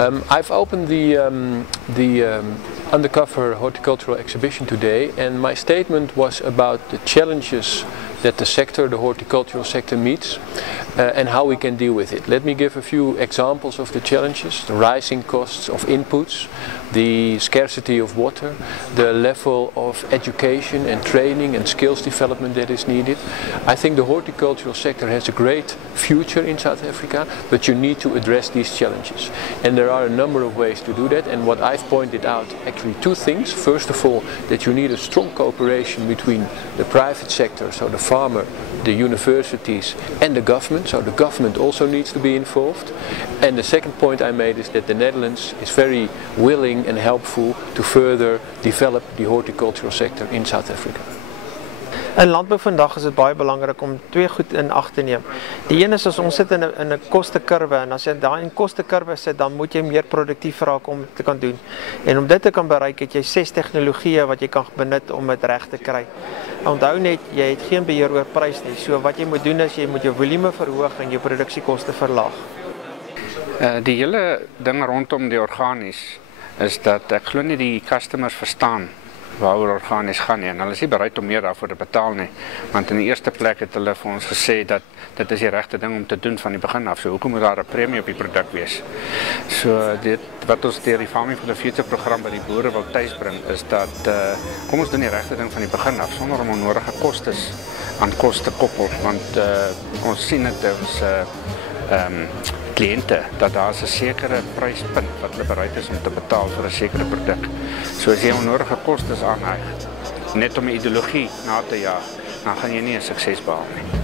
I've opened the undercover horticultural exhibition today, and my statement was about the challenges that the horticultural sector meets and how we can deal with it. Let me give a few examples of the challenges: the rising costs of inputs, the scarcity of water, the level of education and training and skills development that is needed. I think the horticultural sector has a great future in South Africa, but you need to address these challenges. And there are a number of ways to do that, and what I've pointed out, actually two things. First of all, that you need a strong cooperation between the private sector, so the farmer, the universities and the government, so the government also needs to be involved. And the second point I made is that the Netherlands is very willing and helpful to further develop the horticultural sector in South Africa. In landbou vandag is dit baie belangrik om twee goed in ag te neem. Die een is as ons sit in 'n kostekurwe, en as jy daai in kostekurwe sit, dan moet jy meer produktief raak om te kan doen. En om dit te kan bereik, het jy 6 tegnologieë wat jy kan benut om dit reg te kry. Onthou net, jy het geen beheer oor prys nie. So wat jy moet doen is jy moet jou volume verhoog en jou produksiekoste verlaag. Die hele ding rondom die organies is dat ek glo nie die customers verstaan waaroor organies gaan nie, en hulle is nie bereid om meer daarvoor te betaal nie, want in die eerste plek het hulle vir ons gesê dat dit is die regte ding om te doen van die begin af, so hoekom moet daar 'n premie op die produk wees? So dit wat ons deur die Farming for the Future program by die boere wil tuisbring is dat kom ons doen die regte ding van die begin af sonder om onnodige kostes aan koste koppel, want ons sien dit ons kliënte dat daar 'n sekere pryspunt wat hulle bereid is om te betaal vir 'n sekere produk. So as jy onnodige kostes aanheg net om 'n ideologie na te jaag, dan gaan jy nie 'n sukses behaal nie.